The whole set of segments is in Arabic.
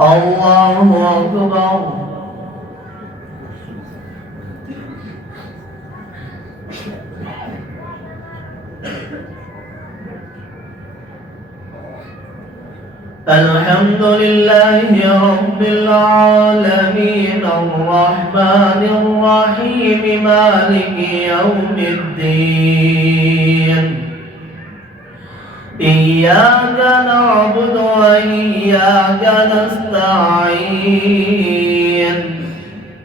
الله أكبر. الحمد لله رب العالمين الرحمن الرحيم مالك يوم الدين إياك نعبد وإياك نستعين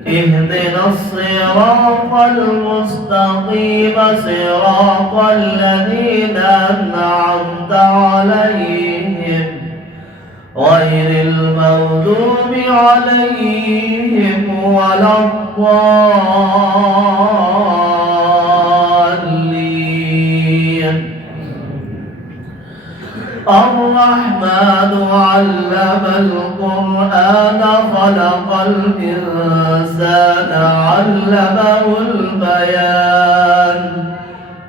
اهدنا الصراط المستقيم صراط الذين أنعمت عليهم غير المغضوب عليهم ولا الضالين. الرحمن علم القرآن خلق الإنسان علمه البيان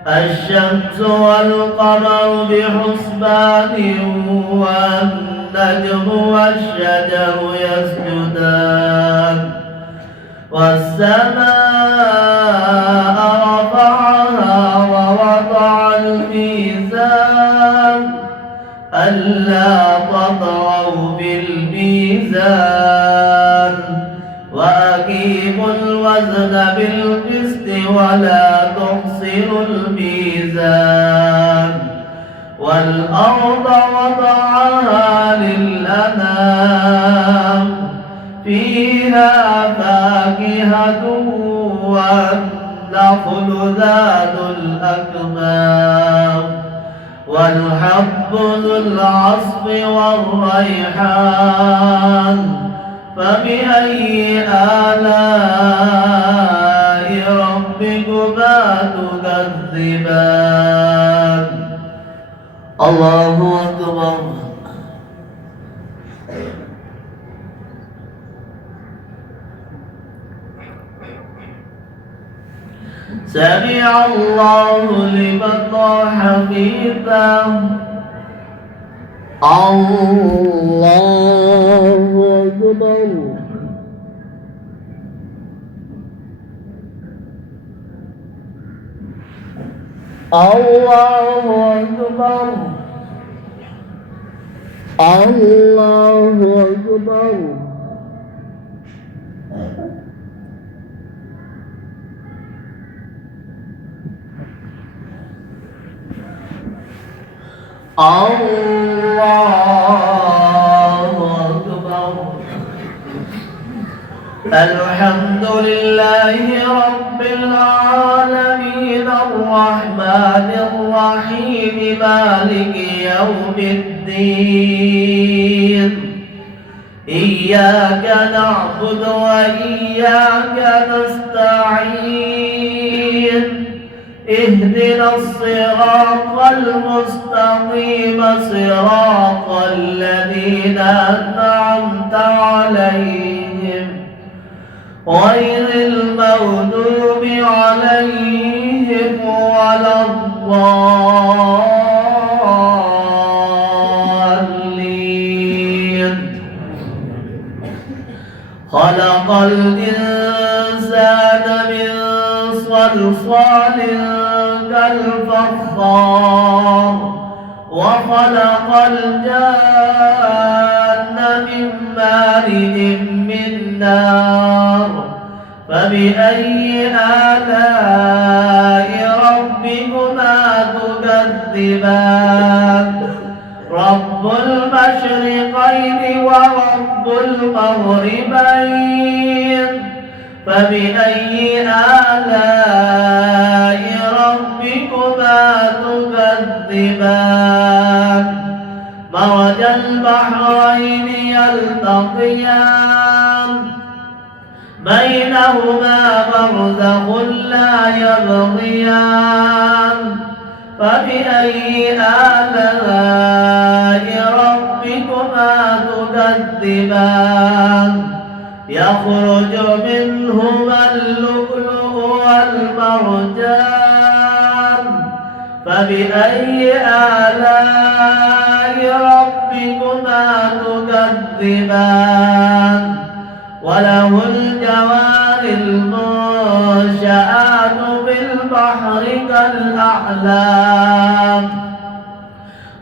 الشمس والقمر بحسبان والنجم والشجر يسجدان والسماء رفعها ووضع الميزان ألا تطغوا بالميزان وأقيموا الوزن بالقسط ولا تخسروا الميزان والأرض وضعها للأنام فيها فاكهة والنخل ذات الأكمام والحب ذو العصف والريحان فبأي آلاء ربكما تكذبان. الله أكبر. سمع الله لمن حمده. الله أكبر. الله أكبر. الله أكبر. الله أكبر. الحمد لله رب العالمين الرحمن الرحيم مالك يوم الدين إياك نعبد وإياك نستعين اهدنا الصراط المستقيم صراط الذين أنعمت عليهم غير المغضوب عليهم ولا الضالين. خلق الإنسان من صلصال كالفخار وخلق الجان من مارد من نار فبأي آلاء ربكما تكذبان. رب المشرقين ورب المغربين فبأي آلاء ربكما تكذبان. مرج البحرين يلتقيان بينهما برزخ لا يبغيان فبأي آلاء ربكما تكذبان. يخرج منهما اللؤلؤ والمرجان فبأي آلاء ربكما ربكما تكذبان وله الجوار المنشآت في البحر كالأعلام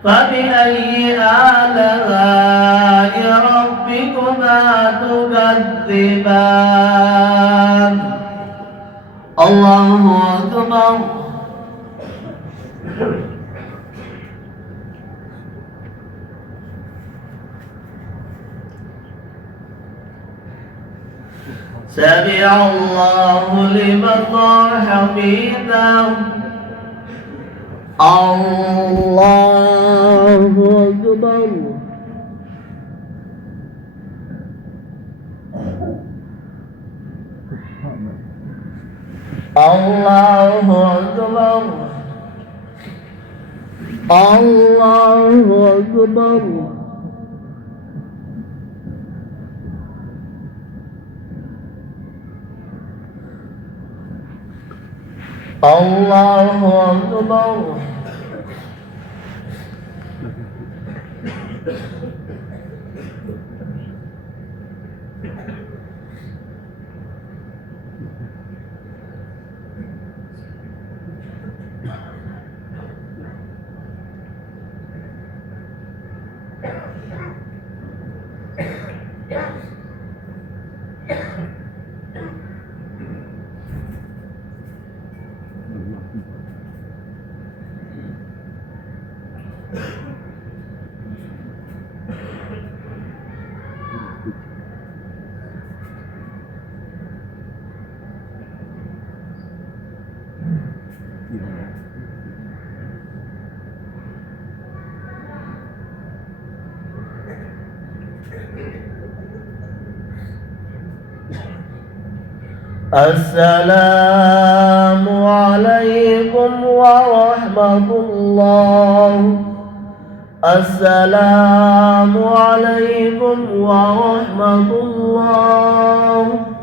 فبأي آلاء ربكما تكذبان الله أكبر سمع الله لمن حمده الله أكبر الله أكبر الله أكبر الله أكبر السلام عليكم ورحمة الله السلام عليكم ورحمة الله